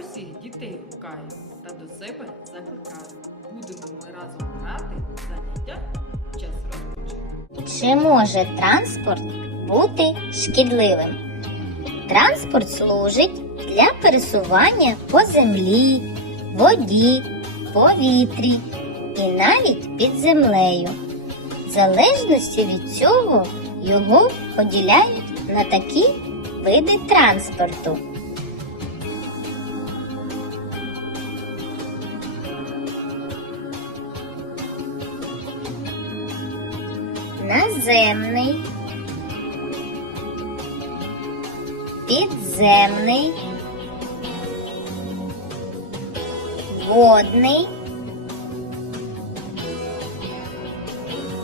усіх дітей гукаю та до себе закликаю. Будемо ми разом грати, заняття час розпочати. Чи може транспорт бути шкідливим? Транспорт служить для пересування по землі, воді, повітрі і навіть під землею. В залежності від цього його поділяють на такі види транспорту. Наземний, підземний, водний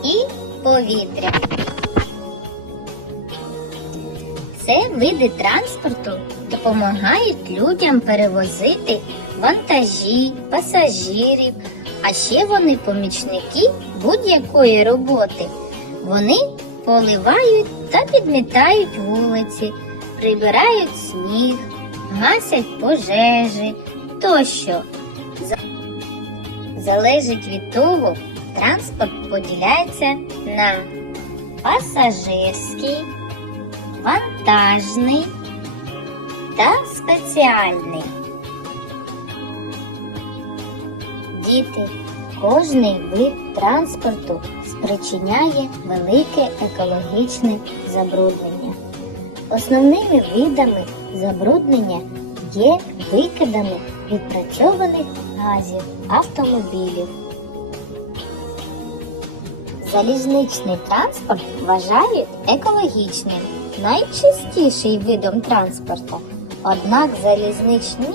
і повітря. Це види транспорту допомагають людям перевозити вантажі, пасажирів, а ще вони помічники будь-якої роботи. Вони поливають та підмітають вулиці, прибирають сніг, гасять пожежі тощо. Залежить від того, транспорт поділяється на пасажирський, вантажний та спеціальний. Діти, кожний вид транспорту спричиняє велике екологічне забруднення. Основними видами забруднення є викидами відпрацьованих газів автомобілів. Залізничний транспорт вважають екологічним, найчастіший видом транспорту. Однак залізничні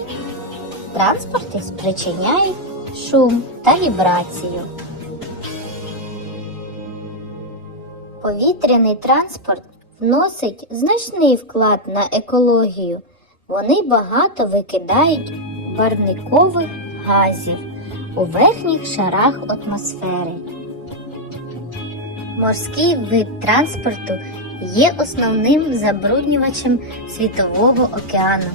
транспорти спричиняють шум та вібрацію. Повітряний транспорт вносить значний вклад на екологію. Вони багато викидають парникових газів у верхніх шарах атмосфери. Морський вид транспорту є основним забруднювачем Світового океану.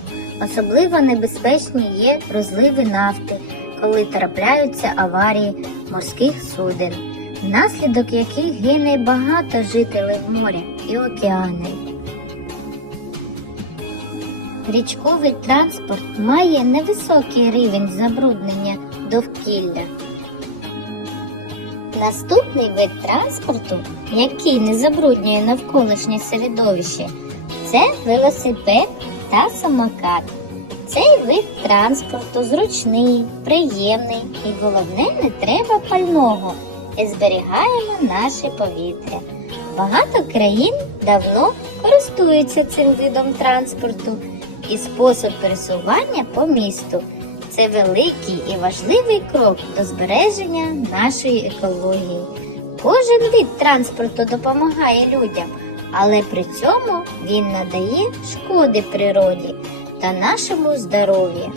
Особливо небезпечні є розливи нафти, коли трапляються аварії морських суден, внаслідок яких гине багато жителів моря і океанів. Річковий транспорт має невисокий рівень забруднення довкілля. Наступний вид транспорту, який не забруднює навколишнє середовище, це велосипед та самокат. Цей вид транспорту зручний, приємний і, головне, не треба пального і зберігаємо наше повітря. Багато країн давно користуються цим видом транспорту і спосіб пересування по місту. Це великий і важливий крок до збереження нашої екології. Кожен вид транспорту допомагає людям, але при цьому він надає шкоди природі та нашому здоров'ю.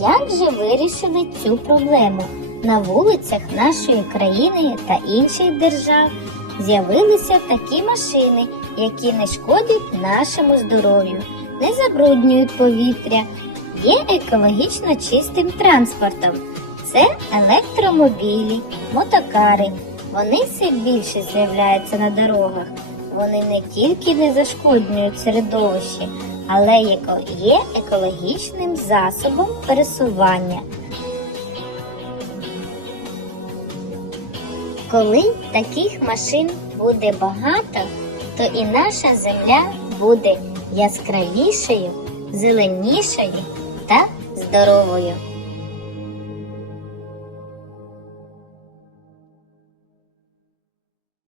Як же вирішили цю проблему? На вулицях нашої країни та інших держав з'явилися такі машини, які не шкодять нашому здоров'ю, не забруднюють повітря, є екологічно чистим транспортом. Це електромобілі, мотокари. Вони все більше з'являються на дорогах. Вони не тільки не зашкоднюють середовище, але є екологічним засобом пересування. Коли таких машин буде багато, то і наша земля буде яскравішою, зеленішою та здоровою.